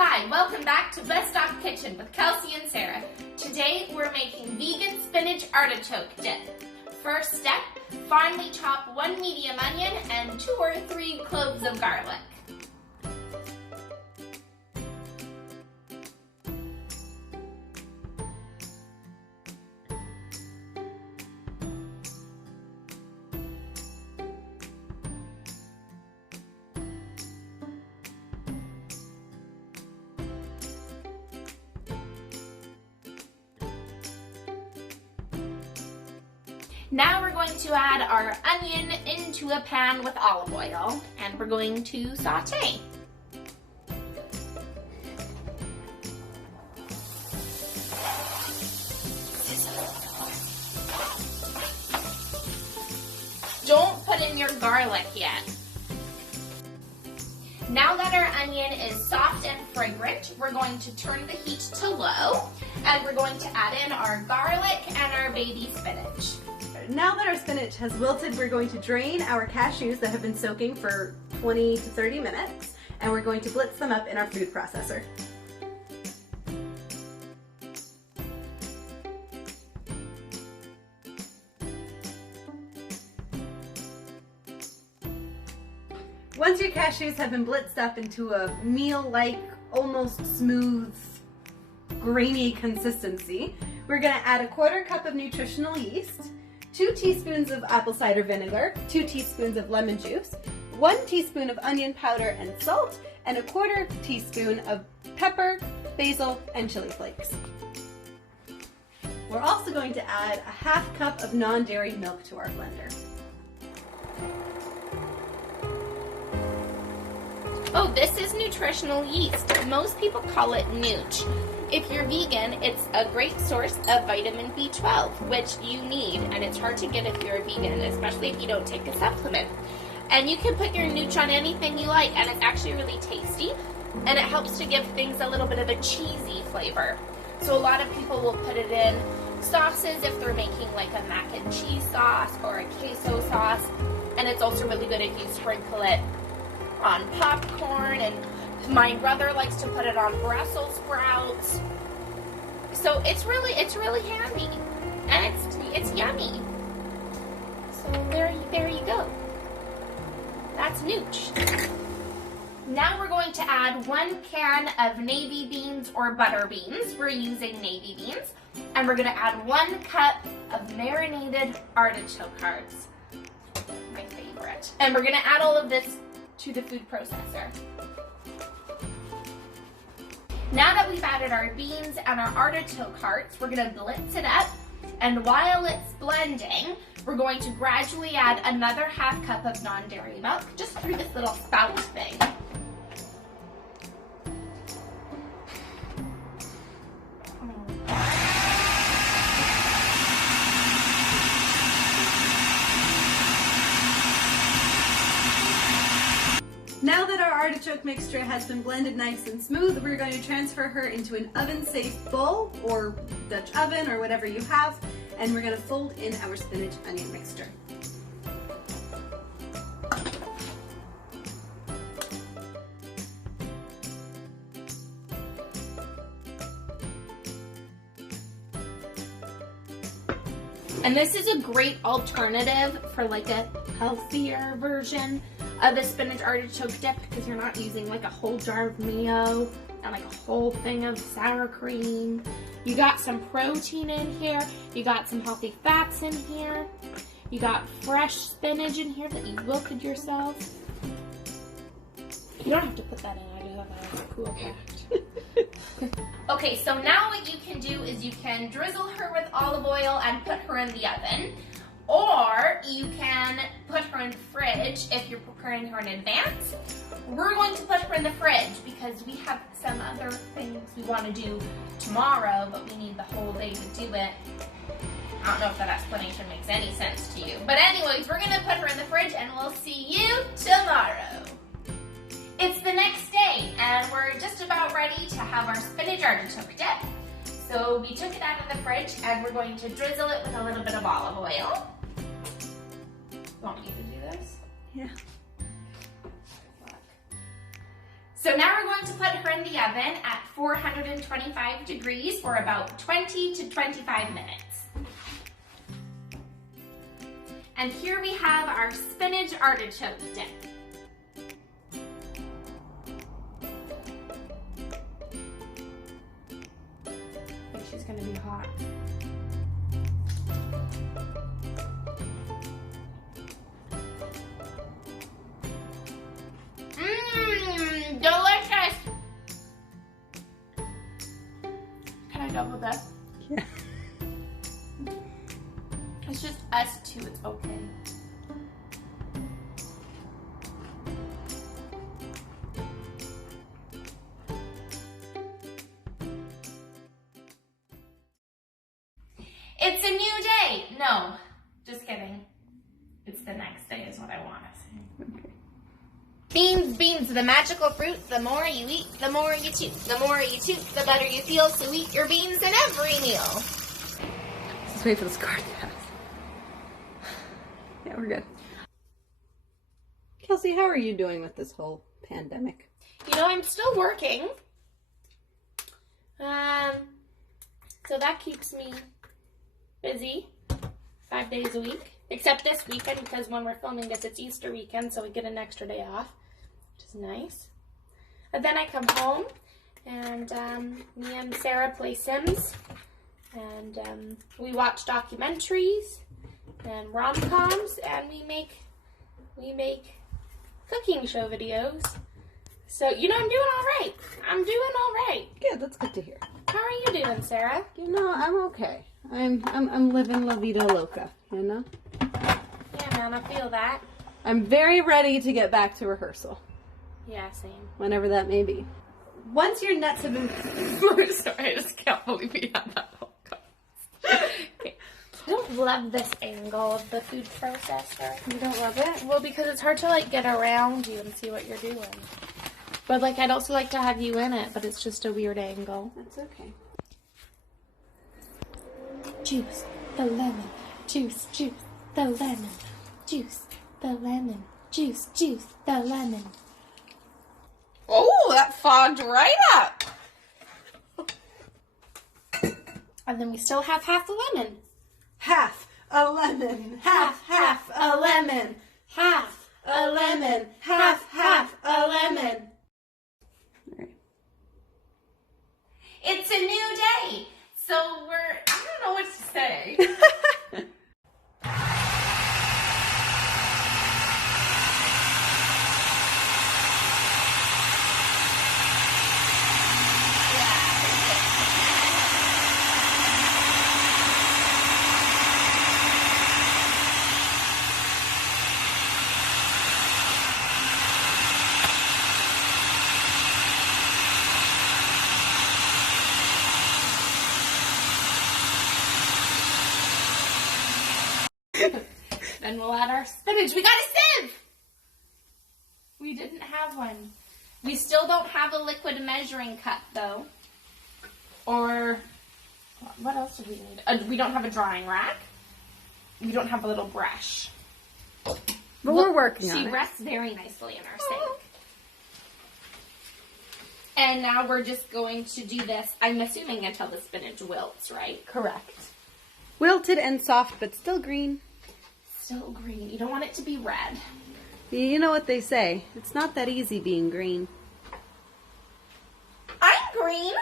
Hi, welcome back to Best Stock Kitchen with Kelsey and Sarah. Today we're making vegan spinach artichoke dip. First step, finely chop 1 medium onion and 2 or 3 cloves of garlic. Now we're going to add our onion into a pan with olive oil, and we're going to saute. Don't put in your garlic yet. Now that our onion is soft and fragrant, we're going to turn the heat to low, and we're going to add in our garlic and our baby spinach. Now that our spinach has wilted, we're going to drain our cashews that have been soaking for 20 to 30 minutes, and we're going to blitz them up in our food processor. Once your cashews have been blitzed up into a meal-like, almost smooth, grainy consistency, we're going to add 1/4 cup of nutritional yeast, 2 teaspoons of apple cider vinegar, 2 teaspoons of lemon juice, 1 teaspoon of onion powder and salt, and 1/4 teaspoon of pepper, basil, and chili flakes. We're also going to add 1/2 cup of non-dairy milk to our blender. Oh, this is nutritional yeast. Most people call it nooch. If you're vegan, it's a great source of vitamin B12, which you need, and it's hard to get if you're a vegan, especially if you don't take a supplement. And you can put your nooch on anything you like, and it's actually really tasty, and it helps to give things a little bit of a cheesy flavor. So a lot of people will put it in sauces if they're making like a mac and cheese sauce or a queso sauce, and it's also really good if you sprinkle it on popcorn, and my brother likes to put it on Brussels sprouts. So it's really handy, and it's yummy. So there you go. That's nooch. Now we're going to add 1 can of navy beans or butter beans. We're using navy beans, and we're going to add 1 cup of marinated artichoke hearts. My favorite. And we're going to add all of this to the food processor. Now that we've added our beans and our artichoke hearts, we're going to blitz it up, and while it's blending, we're going to gradually add another 1/2 cup of non-dairy milk, just through this little spout thing. Now that our artichoke mixture has been blended nice and smooth, we're going to transfer her into an oven-safe bowl or Dutch oven or whatever you have, and we're going to fold in our spinach onion mixture. And this is a great alternative for like a healthier version of the spinach artichoke dip, because you're not using like a whole jar of mayo and like a whole thing of sour cream. You got some protein in here, you got some healthy fats in here, you got fresh spinach in here that you wilted yourself. You don't have to put that in, I do have a cool fact. Okay, so now what you can do is you can drizzle her with olive oil and put her in the oven. Or you can put her in the fridge if you're preparing her in advance. We're going to put her in the fridge because we have some other things we want to do tomorrow, but we need the whole day to do it. I don't know if that explanation makes any sense to you. But anyways, we're going to put her in the fridge, and we'll see you tomorrow. It's the next day, and we're just about ready to have our spinach artichoke dip. So we took it out of the fridge, and we're going to drizzle it with a little bit of olive oil. Want me to do this? Yeah. So now we're going to put her in the oven at 425 degrees for about 20 to 25 minutes. And here we have our spinach artichoke dip. I think she's gonna be hot. Mmm, delicious! Can I double dip? Yeah. It's just us two, it's okay. It's a new day! No, just kidding. It's the next day is what I want to say. Okay. Beans, beans, the magical fruit. The more you eat, the more you toot. The more you toot, the better you feel. So eat your beans in every meal. Let's wait for this card to pass. Yeah, we're good. Kelsey, how are you doing with this whole pandemic? You know, I'm still working. So that keeps me busy 5 days a week. Except this weekend, because when we're filming this, it's Easter weekend, so we get an extra day off, which is nice. And then I come home, and me and Sarah play Sims, and we watch documentaries and rom-coms, and we make cooking show videos. So, you know, I'm doing all right. I'm doing all right. Good, that's good to hear. How are you doing, Sarah? You know, I'm okay. I'm living La Vida Loca, you know? Yeah, man, I feel that. I'm very ready to get back to rehearsal. Yeah, same. Whenever that may be. Once your nuts have been... I'm sorry, I just can't believe we had that whole conversation. Okay. I don't love this angle of the food processor. You don't love it? Well, because it's hard to, like, get around you and see what you're doing. But, like, I'd also like to have you in it, but it's just a weird angle. That's okay. Juice the lemon. Juice, juice the lemon. Juice the lemon. Juice, juice the lemon. Oh, that fogged right up. And then we still have half a lemon. Half a lemon. Half a lemon. Half A lemon. Half a lemon. It's a new day, so I don't know what to say. Then we'll add our spinach. We got a sieve! We didn't have one. We still don't have a liquid measuring cup, though. Or, what else did we need? We don't have a drying rack. We don't have a little brush. But we're working on it. She rests very nicely in our sink. And now we're just going to do this, I'm assuming, until the spinach wilts, right? Correct. Wilted and soft, but still green. Still green. You don't want it to be red. You know what they say. It's not that easy being green. I'm green.